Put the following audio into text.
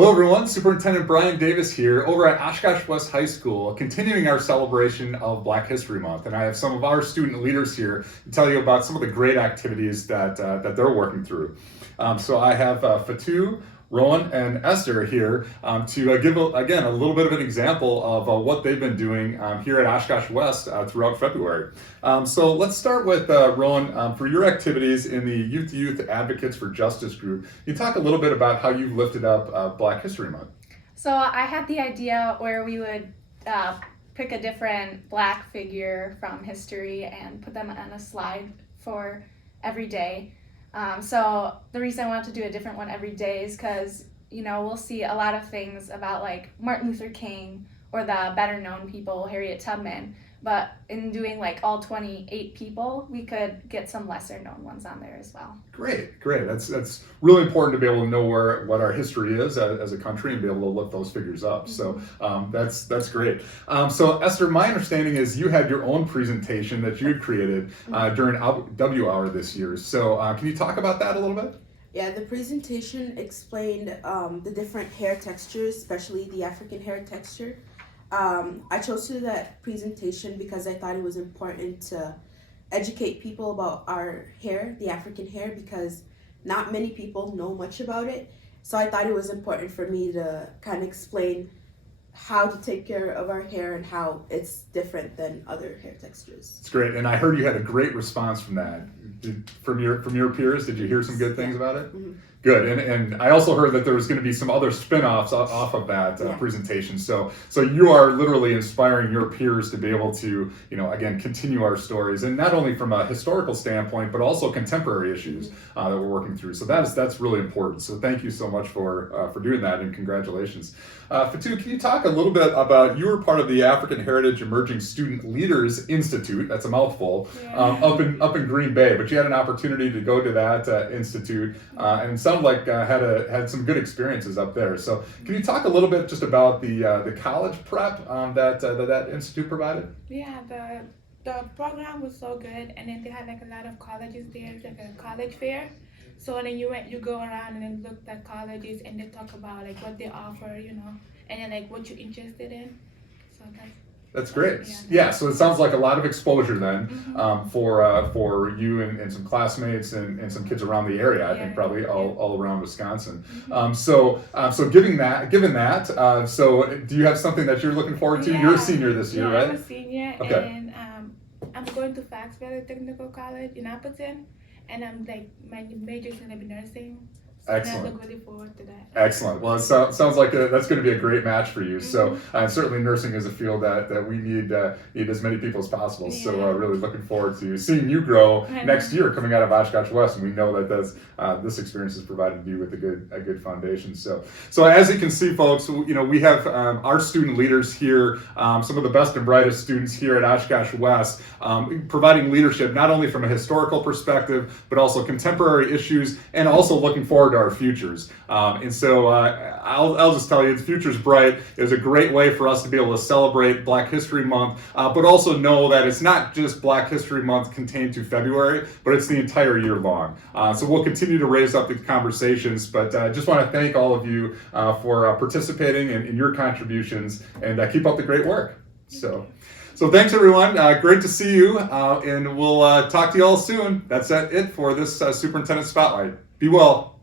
Hello everyone, Superintendent Brian Davis here over at Oshkosh West High School, continuing our celebration of Black History Month. And I have some of our student leaders here to tell you about some of the great activities that they're working through. So I have Fatu, Rowan, and Esther here to give, again, a little bit of an example of what they've been doing here at Oshkosh West throughout February. So let's start with Rowan. For your activities in the Youth to Youth Advocates for Justice group, can you talk a little bit about how you've lifted up Black History Month? So I had the idea where we would pick a different Black figure from history and put them on a slide for every day. So the reason I wanted to do a different one every day is because, we'll see a lot of things about like Martin Luther King or the better known people, Harriet Tubman. But in doing like all 28 people, we could get some lesser known ones on there as well. Great. That's really important to be able to know what our history is as a country and be able to lift those figures up. So that's great. So Esther, my understanding is you had your own presentation that you had created during W Hour this year. So can you talk about that a little bit? Yeah, the presentation explained the different hair textures, especially the African hair texture. I chose to do that presentation because I thought it was important to educate people about our hair, the African hair, because not many people know much about it. So I thought it was important for me to kind of explain how to take care of our hair and how it's different than other hair textures. It's great, and I heard you had a great response from that. From your peers, did you hear some good things about it? Mm-hmm. Good, and I also heard that there was going to be some other spin-offs off of that presentation. So you are literally inspiring your peers to be able to, again, continue our stories, and not only from a historical standpoint, but also contemporary issues that we're working through. So that's really important. So thank you so much for doing that, and congratulations. Fatu, can you talk a little bit about, you were part of the African Heritage Emerging Student Leaders Institute, that's a mouthful, up in Green Bay, but you had an opportunity to go to that institute, and it sounded like had some good experiences up there. So can you talk a little bit just about the college prep that institute provided? Yeah, the program was so good, and then they had like a lot of colleges there, like a college fair. So then you go around and then look at colleges and they talk about like what they offer, and then like what you're interested in. So that's great. Yeah, so it sounds like a lot of exposure then for you and some classmates and some kids around the area. I think probably all around Wisconsin. So given that, so do you have something that you're looking forward to? Yeah. You're a senior this year, right? I'm a senior, and I'm going to Foxville Technical College in Appleton, and I'm like my major is going to be nursing. Excellent. And I'm looking forward to that. Excellent. Well, it sounds like that's going to be a great match for you. So certainly nursing is a field that we need as many people as possible. Yeah. So really looking forward to seeing you grow next year coming out of Oshkosh West. And we know that this experience has provided you with a good foundation. So as you can see, folks, we have our student leaders here, some of the best and brightest students here at Oshkosh West, providing leadership not only from a historical perspective, but also contemporary issues, and also looking forward to our futures. And so I'll just tell you, the future's bright. It's a great way for us to be able to celebrate Black History Month, but also know that it's not just Black History Month contained to February, but it's the entire year long. So we'll continue to raise up the conversations, but I just want to thank all of you for participating in your contributions, and keep up the great work. So thanks everyone. Great to see you, and we'll talk to you all soon. That's it for this Superintendent Spotlight. Be well.